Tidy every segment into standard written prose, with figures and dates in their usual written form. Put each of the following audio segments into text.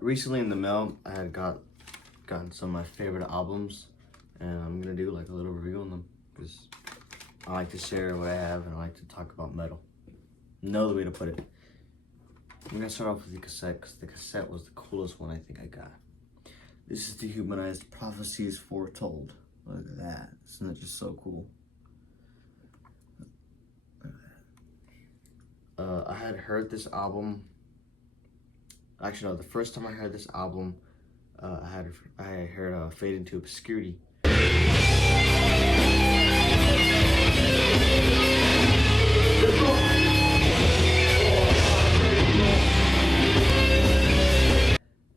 Recently in the mail, I had gotten some of my favorite albums, and I'm gonna do like a little review on them because I like to share what I have and I like to talk about metal. No other way to put it. I'm gonna start off with the cassette because the cassette was the coolest one I think I got. This is Dehumanized Prophecies Foretold. Look at that. Isn't that just so cool? Look at that. I had heard this album. Actually, no, the first time I heard this album, I heard Fade into Obscurity.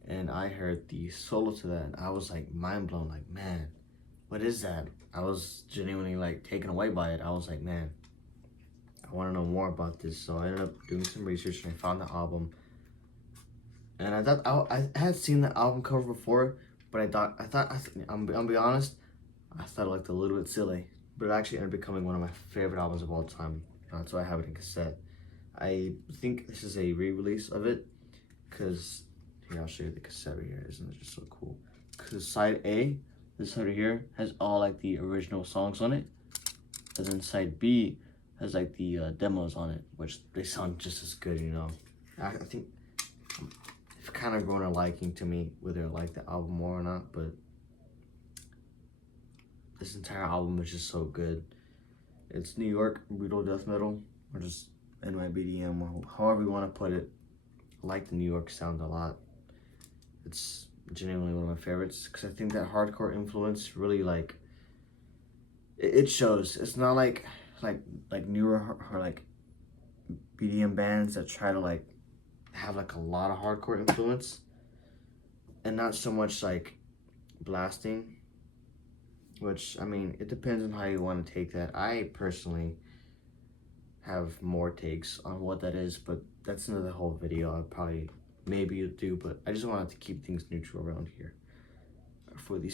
And I heard the solo to that, and I was like mind blown, like, man, what is that? I was genuinely like taken away by it. I was like, man, I want to know more about this. So I ended up doing some research and I found the album. And I thought I had seen the album cover before, but I'll be honest, I thought it looked a little bit silly, but it actually ended up becoming one of my favorite albums of all time. That's why I have it in cassette. I think this is a re-release of it, because here, I'll show you the cassette right here. Isn't it just so cool? Because side A, this side right here, has all like the original songs on it, and then side B has like the demos on it, which they sound just as good, you know. I think it's kind of grown a liking to me, whether I like the album more or not, but this entire album is just so good. It's New York brutal death metal, or just NYBDM, however you want to put it. I like the New York sound a lot. It's genuinely one of my favorites, because I think that hardcore influence really, like, it shows. It's not like newer or like BDM bands that try to like have like a lot of hardcore influence and not so much like blasting, which, I mean, it depends on how you want to take that. I personally have more takes on what that is, but that's another whole video. I'll probably maybe do, but I just wanted to keep things neutral around here. For the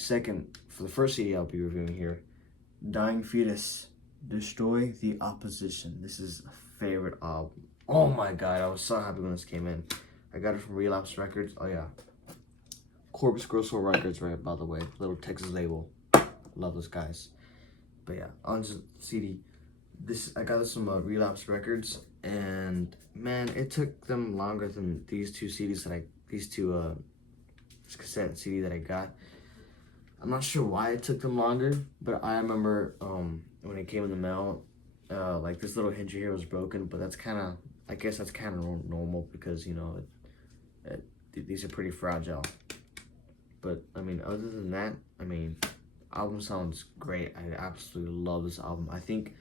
first CD I'll be reviewing here, Dying Fetus, Destroy the Opposition. This is a favorite album. Oh my god, I was so happy when this came in. I got it from Relapse Records. Oh yeah, Corpus Grosso Records, right, by the way, little Texas label. Love those guys. But yeah, on the CD, I got this from Relapse Records, and man, it took them longer than these two cassette CD that I got. I'm not sure why it took them longer, but I remember when it came in the mail, like this little hinge here was broken, but I guess that's kind of normal because, you know, these are pretty fragile. But I mean, other than that, I mean, album sounds great. I absolutely love this album. I think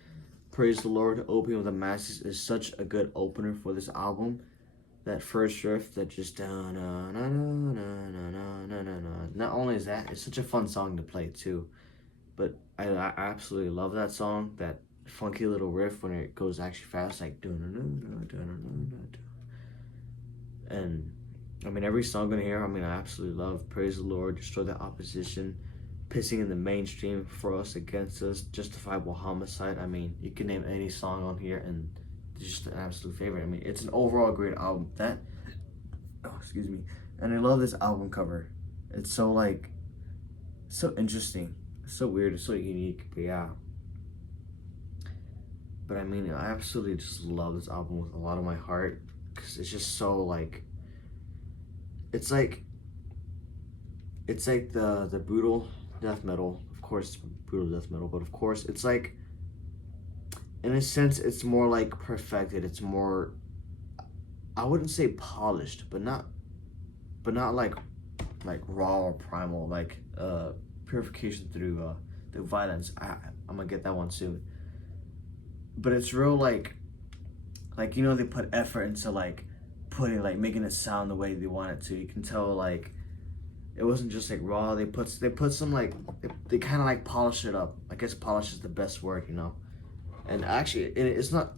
Praise the Lord, Opium of the Masses is such a good opener for this album. That first riff that just not only is that, it's such a fun song to play too, but I absolutely love that song. That funky little riff when it goes actually fast, like and I mean, every song in here, I mean, I absolutely love. Praise the Lord, Destroy the Opposition, Pissing in the Mainstream, For Us Against Us, Justifiable Homicide. I mean, you can name any song on here and it's just an absolute favorite. I mean, it's an overall great album. Excuse me. And I love this album cover. It's so like, so interesting. It's so weird. It's so unique. But yeah. But I mean, I absolutely just love this album with a lot of my heart, because it's just so like, it's like the brutal death metal. Of course, it's brutal death metal, but of course, it's like, in a sense, it's more like perfected. It's more, I wouldn't say polished, but not like raw or primal, like purification through violence. I'm gonna get that one soon. But it's real like, you know, they put effort into like making it sound the way they want it to. You can tell like it wasn't just like raw. They put some like, they kind of like polish it up. I guess polish is the best word, you know. And actually, it's not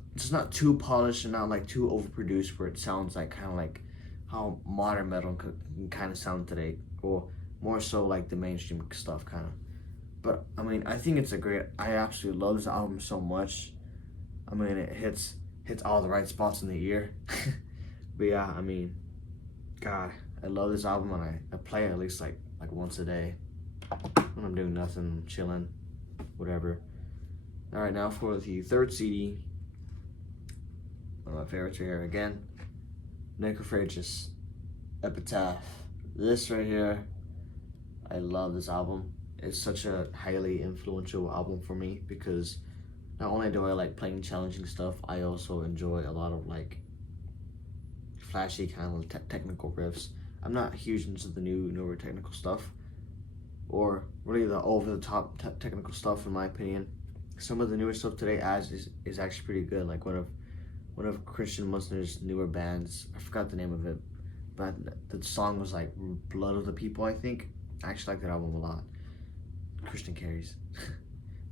too polished and not like too overproduced, where it sounds like kind of like how modern metal can kind of sound today, or more so like the mainstream stuff kind of. But I mean, I think it's I absolutely love this album so much. I mean, it hits all the right spots in the ear. But yeah, I mean, God, I love this album, and I play it at least like once a day when I'm doing nothing, chilling, whatever. All right, now for the third CD, one of my favorites right here again, Necrophragus, Epitaph. This right here, I love this album. It's such a highly influential album for me because not only do I like playing challenging stuff, I also enjoy a lot of like flashy kind of technical riffs. I'm not huge into the newer technical stuff, or really the over-the-top technical stuff in my opinion. Some of the newer stuff today is actually pretty good. Like one of Christian Muslimer's newer bands, I forgot the name of it, but the song was like Blood of the People, I think. I actually like that album a lot. Christian carries.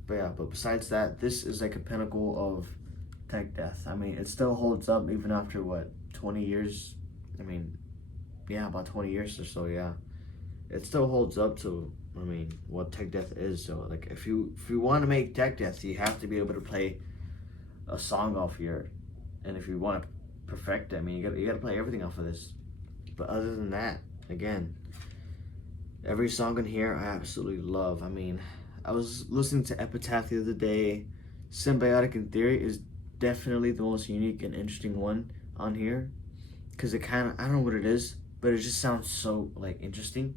But yeah, but besides that, this is like a pinnacle of tech death. I mean, it still holds up even after what, 20 years? I mean, yeah, about 20 years or so, yeah. It still holds up to, I mean, what tech death is. So like if you want to make tech death, you have to be able to play a song off here. And if you want to perfect it, I mean, you got to play everything off of this. But other than that, again, every song in here I absolutely love. I mean, I was listening to Epitaph the other day. Symbiotic in Theory is definitely the most unique and interesting one on here, because it kind of, I don't know what it is, but it just sounds so like interesting.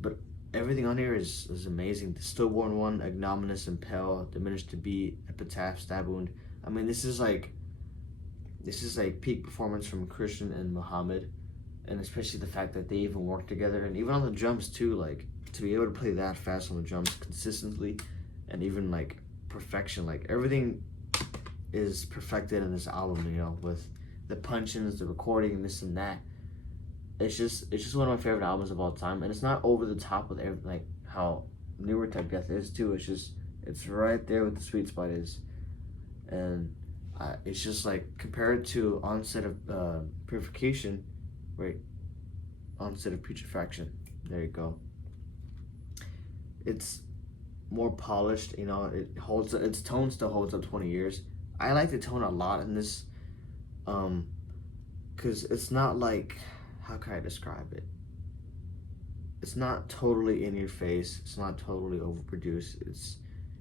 But everything on here is amazing. The Stillborn one, Ignominous, Impel, Diminished to Be, Epitaph, Stab Wound. I mean, this is like peak performance from Christian and Muhammad, and especially the fact that they even work together, and even on the drums too, like to be able to play that fast on the drums consistently, and even like perfection, like everything is perfected in this album, you know, with the punch-ins, the recording, and this and that. It's just one of my favorite albums of all time, and it's not over the top with everything like how newer tech death is too. It's right there with the sweet spot is, and it's just like compared to Onset of Purification, wait, Onset of Putrefaction. There you go. It's more polished, you know. Its tone still holds up 20 years. I like the tone a lot in this, because it's not like, how can I describe it? It's not totally in your face. It's not totally overproduced.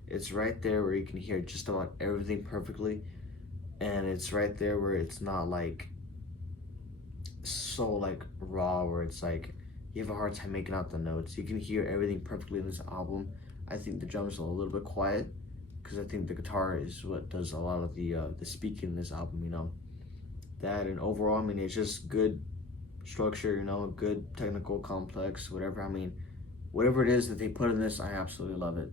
It's right there where you can hear just about everything perfectly, and it's right there where it's not like so like raw, where it's like you have a hard time making out the notes. You can hear everything perfectly in this album. I think the drums are a little bit quiet, because I think the guitar is what does a lot of the speaking in this album, you know. That, and overall, I mean, it's just good structure, you know, good technical complex, whatever. I mean, whatever it is that they put in this, I absolutely love it.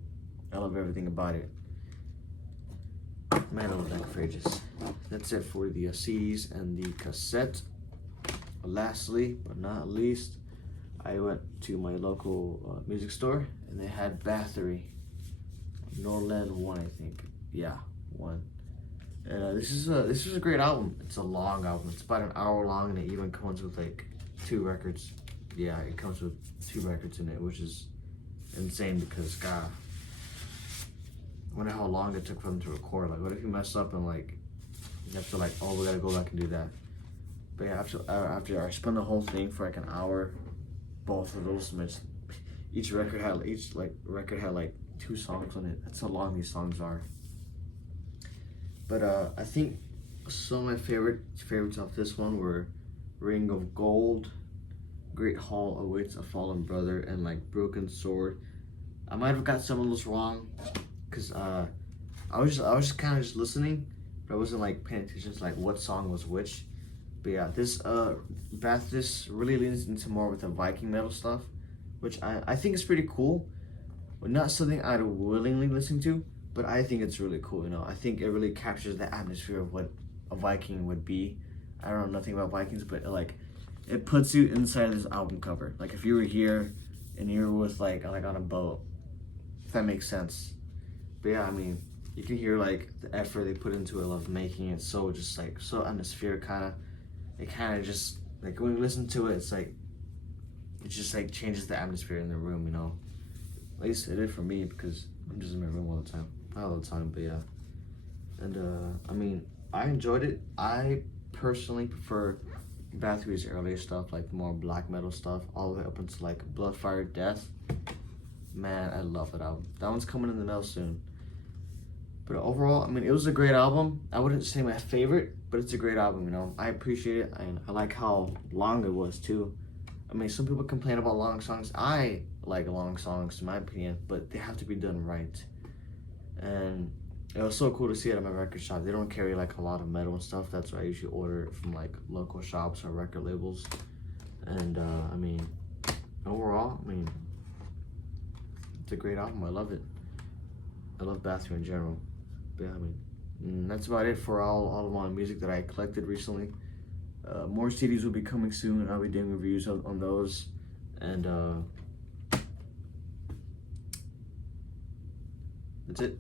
I love everything about it. Man, I love Necrophragus. That's it for the CDs and the cassette. Lastly, but not least, I went to my local music store, and they had Bathory, Norland 1, I think. Yeah, 1. And this is a great album. It's a long album. It's about an hour long, and it even comes with like 2 records. Yeah, it comes with 2 records in it, which is insane because God, I wonder how long it took for them to record. Like, what if you mess up and like you have to like, oh, we gotta go back and do that. But yeah, after I spun the whole thing for like an hour, both of those, each record had like 2 songs on it. That's how long these songs are. But I think some of my favorites off this one were Ring of Gold, Great Hall Awaits a Fallen Brother, and like Broken Sword. I might have got some of those wrong, because I was just kind of just listening, but I wasn't like paying attention to like what song was which. But yeah, this really leans into more with the Viking metal stuff, which I think is pretty cool, but not something I'd willingly listen to. But I think it's really cool, you know. I think it really captures the atmosphere of what a Viking would be. I don't know nothing about Vikings, but it puts you inside this album cover. Like if you were here and you were with like on a boat, if that makes sense. But yeah, I mean, you can hear like the effort they put into it of making it so just like so atmospheric kind of. It kind of just like when you listen to it, it's like it just like changes the atmosphere in the room, you know. At least it did for me, because I'm just in my room all the time. Not all the time, but yeah. And I mean, I enjoyed it. I personally prefer Bathory's earlier stuff, like more black metal stuff, all the way up into like Blood, Fire, Death. Man, I love that album. That one's coming in the mail soon. But overall, I mean, it was a great album. I wouldn't say my favorite, but it's a great album, you know. I appreciate it, and I like how long it was, too. I mean, some people complain about long songs. I like long songs, in my opinion, but they have to be done right. And it was so cool to see it at my record shop. They don't carry, like, a lot of metal and stuff. That's why I usually order it from, like, local shops or record labels. And, I mean, overall, I mean, it's a great album. I love it. I love Bathory in general. But yeah, I mean, that's about it for all of my music that I collected recently. More CDs will be coming soon. I'll be doing reviews on those. And that's it.